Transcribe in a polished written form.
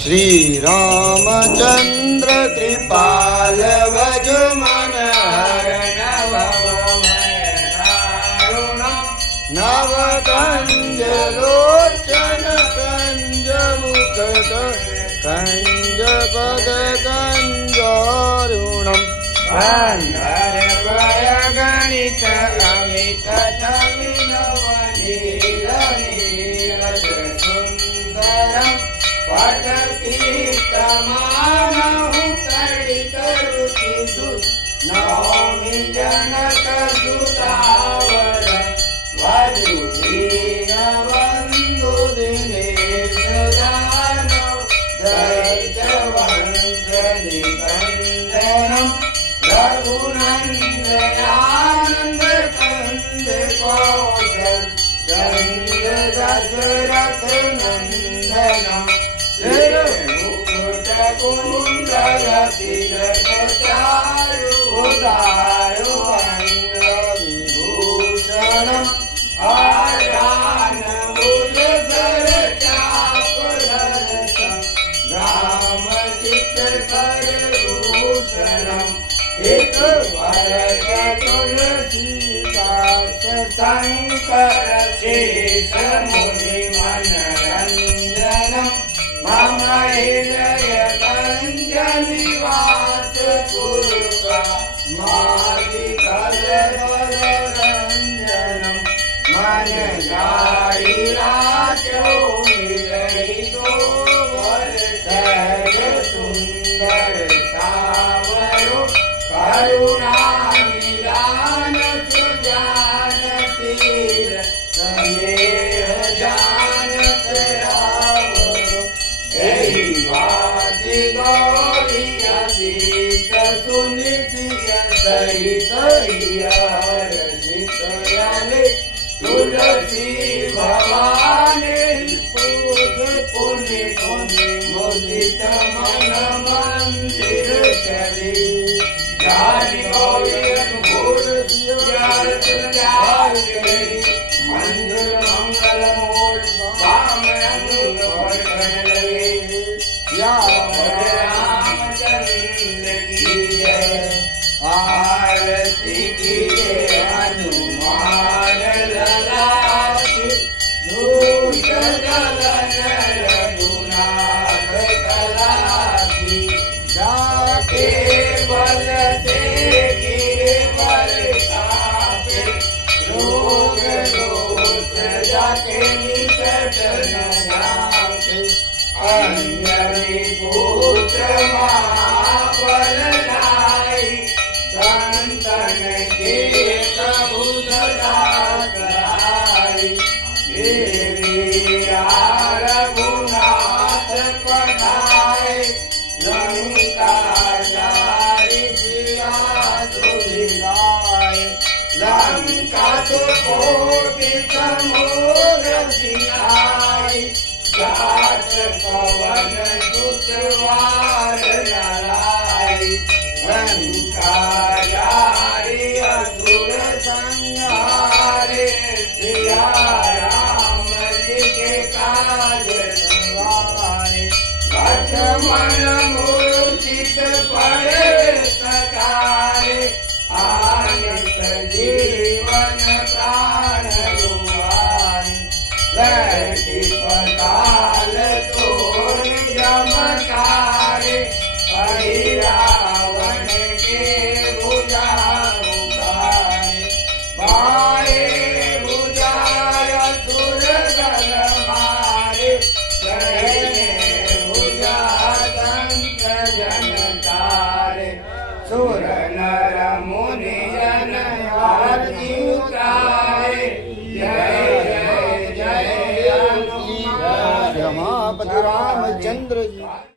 श्री रामचंद्र कृपाल भज मन नव कंज लोचन कंज मुख कंज पद कंजोरुणम अंधर भय गणित अमित सुंदरम पटपीतमानहु तडित रुचि नौमि जनक सुतावर वधुदीन बंधु दिनेश दानव दैत्य वंश निकंदनम रघुनंदयानंद कंद कौशल चंद दशरथ नंदनम सिर मुकुट कुंडल तिलक चारु उदारु अंग विभूषणम आरान मूल धर चाप धरसम राम चित कर भूषणम एक वरद तुलसीदास शंकर शेष मुनि मनरंजनम मम हृदय निवास कुरुका मादि कलरंजनम मन गाड़ी राजो मिलई तो वर सहज सुंदर सावरो करुणा निदान सुजान शील स्नेह जानत आवरो एहि वाति गौरी अतीत सुनिसिय सहित हर्षित याले तुलसी भवानी पूज पुनि पुनि मुदित मन मंदिर चली जानि गौरी अनुकूल मंदिर मंगल मूल वाम अंग रामचंद्र की जय आरती की जय हनुमान ललाटी दूत गगन रघुनाथ कला की जाके बल से गिरे बल कापे रोग दोष जाके निकट न जाके अंजनी पुत्र महाबल लाई संतन के प्रभु सदा सहाय देवी रघुनाथ पढ़ाए लंका जारी जिया सुधिराए लंका तो कोटि समूह सिंहाई जात कवन सुतवार नलाई लंका जारी असुर संहारे सिया राम जी के काज संवारे लक्ष्मण मूर्छित पड़े सकारे आन सजीवन प्राण रुवारे लैठी पताल तोड़ यमकारे हरि रावण के भुजा उतारे बाए भुजाय असुर दल मारे चढ़े भुजा संत जन तारे सुर नर